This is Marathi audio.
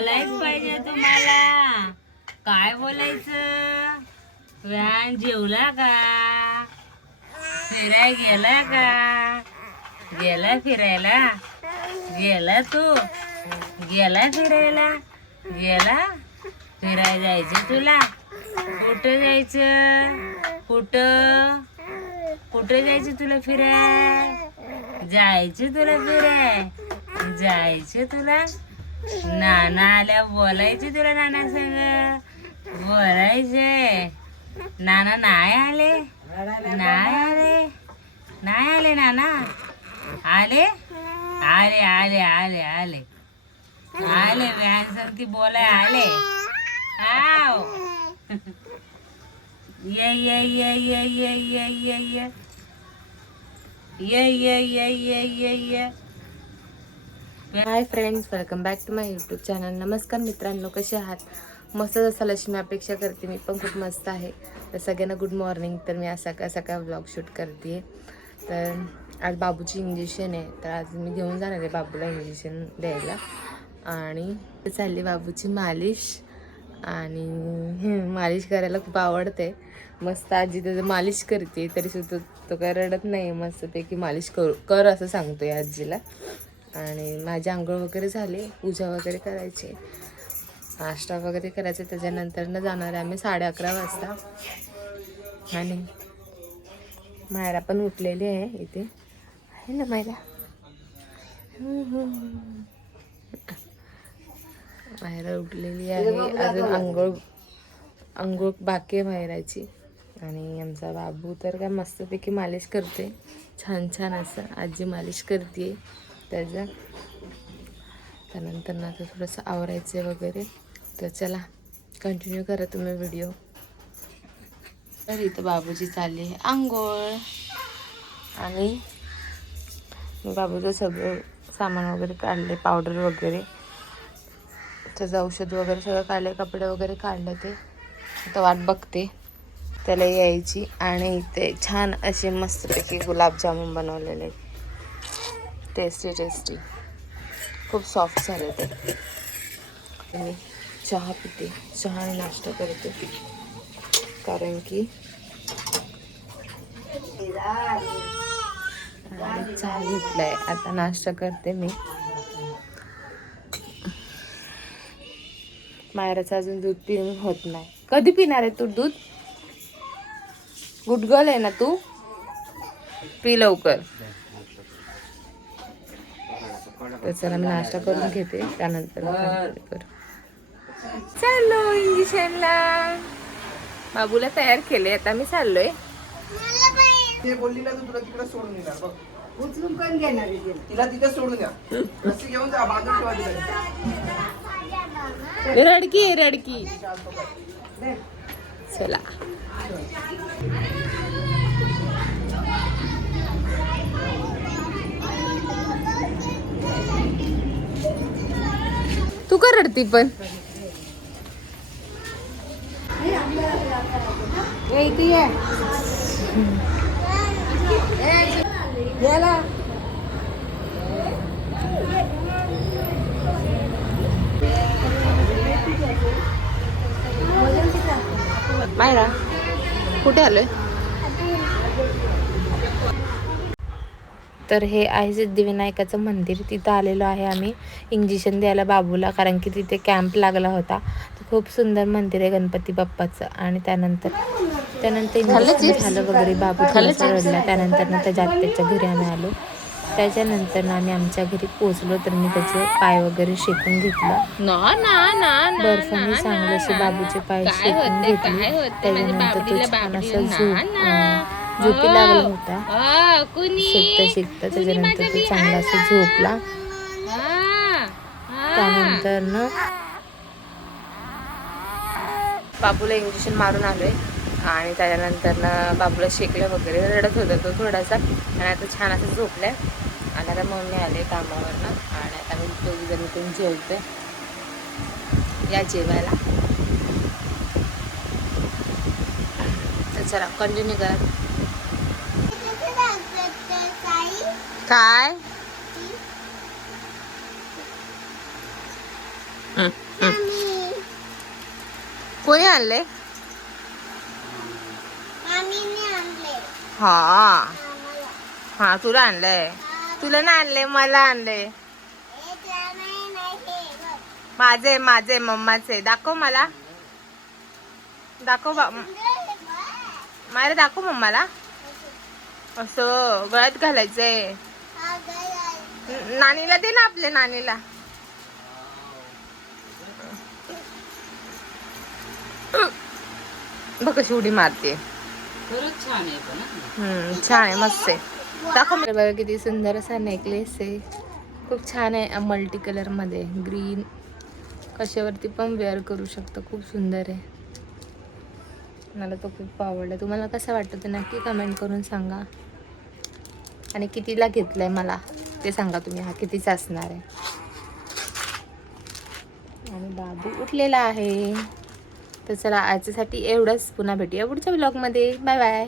बोलायच पाहिजे तुम्हाला. काय बोलायचं? व्यान जेवला का? फिराय गेला का? गेला फिरायला? गेला तू? गेला फिरायला? गेला फिरायला जायचं तुला? कुठं जायचं? कुठं कुठं जायचं तुला फिराय? जायचं तुला फिराय? जायचं तुला? नाना आल्या बोलायचे तुला नाना संग? बोलायचे? नाना नाही आले? नाही आले? नाही आले नाना? आले? आले आले आले आले आले व्यान सांगती बोलाय आले. आव ये ये ये ये ये ये ये ये ये ये ये ये ये ये. Hi friends, welcome back to my YouTube channel. नमस्कार मित्रांनो, कसे आहात? मस्त असाल अशी मी अपेक्षा करते. मी पण खूप मस्त आहे. तर सगळ्यांना गुड मॉर्निंग. तर मी आज सकाळ सकाळ व्लॉग शूट करते. तर आज बाबूची इंजेक्शन आहे, तर आज मी घेऊन जाणार आहे बाबूला इंजेक्शन द्यायला. आणि चालली बाबूची मालिश. आणि मालिश करायला खूप आवडते. मस्त आजी त्याचं मालिश करते, तरी सुद्धा तो काय रडत नाही. मस्तपैकी मालिश कर असं सांगतोय आजीला. आणि माझी आंघोळ वगैरे झाली, पूजा वगैरे करायची, नाश्ता वगैरे करायचा. त्याच्यानंतर न जाणार आहे आम्ही 11:30 वाजता. आणि मायरा पण उठलेली आहे, इथे आहे ना मायरा. मायरा उठलेली आहे. अजून आंघोळ बाकी आहे मायराची. आणि आमचा बाबू तर काय मस्तपैकी मालिश करते, छान छान असं आजी मालिश करते त्याचं. त्यानंतर ना तर थोडंसं आवरायचं वगैरे. तर चला कंटिन्यू करा तुम्ही व्हिडिओ. तर इथं बाबूची चालली आहे आंघोळ. आणि बाबूचं सगळं सामान वगैरे काढले, पावडर वगैरे, त्याचं औषध वगैरे सगळं काढले, कपडे वगैरे काढले. ते आता वाट बघते त्याला यायची. आणि इथे छान असे मस्तपैकी गुलाबजामुन बनवलेले, टेस्टी टेस्टी, खूप सॉफ्ट झाले ते. मी चहा पिते, चहा आणि नाश्ता करते, कारण की चहा घेतलाय. आता नाश्ता करते मी. मायराचं अजून दूध पिऊन होत नाही. कधी पिणार आहे तू दूध? गुड गर्ल आहे ना तू, पी लवकर. तर चला मी नाश्ता करून घेते, त्यानंतर चाललो इंजेक्शनला. बाबूला तयार केले, आता मी चाललोय. ते बोलली ना, तुला तिकडे सोडून येणार बघ. उचलून पण घेणार तिला तिथे सोडून द्या. रस्सी घेऊन जा, बाजूला ठेवा तिला. रडकी रडकी. चला तू का रडती पण? मायरा कुठे आलोय? तर हे आहे सिद्धिविनायकाचं मंदिर. तिथं आलेलो आहे आम्ही इंजेक्शन द्यायला बाबूला, कारण की तिथे कॅम्प लागला होता. खूप सुंदर मंदिर आहे गणपती बाप्पाचं. आणि त्यानंतर इंजेक्शन झालं वगैरे, बाबू थोडासा रडला. त्यानंतर त्याच्या आत्याच्या घरी आम्ही आलो. त्याच्यानंतर आम्ही आमच्या घरी पोचलो. तर मी त्याचे पाय वगैरे शेकून घेतलं, बर्फाने चांगले असे बाबूचे पाय शेकून घेतले. त्याच्यानंतर तो छान असा झोपी लागला होता शिकता. त्याच्यानंतर तो चांगला असा झोपला. त्यानंतर बाबूला इंजेक्शन मारून आलोय. आणि त्याच्यानंतर बाबूला शेकलं वगैरे, रडत होता तो थोडासा. आणि आता छान असं झोपलाय. आणि आता मम्मी आले कामावरनं. आणि आता मी दोघी जण इथून जेवतोय. या जेवायला. तर चला कंटिन्यू करा. काय कोणी आणले? हा हा, तुला आणलंय. तुला नाही आणले, मला आणले. माझे माझे मम्माचे. दाखव मला, दाखव मला, दाखव मम्माला. असं गळ्यात घालायचंय. नानीला दे ना, आपल्या नानीला. बघ कशी उडी मारते. खरंच छान आहे पण. छान आहे, मस्त आहे. दाखव मला. बघा किती सुंदर असा नेकलेस आहे. खूप छान आहे. मल्टी कलर मध्ये ग्रीन. कशावरती पण वेअर करू शकतो. खूप सुंदर आहे. मला तो खूप आवडला. तुम्हाला कसं वाटतं ते नक्की कमेंट करून सांगा. आणि कितीला घेतलंय मला ते सांगा तुम्ही. हा कितीचा असणार आहे. आणि बाबू उठलेला आहे. तर चला आजच्यासाठी एवढंच. पुन्हा भेटूया पुढच्या ब्लॉगमध्ये. Bye bye.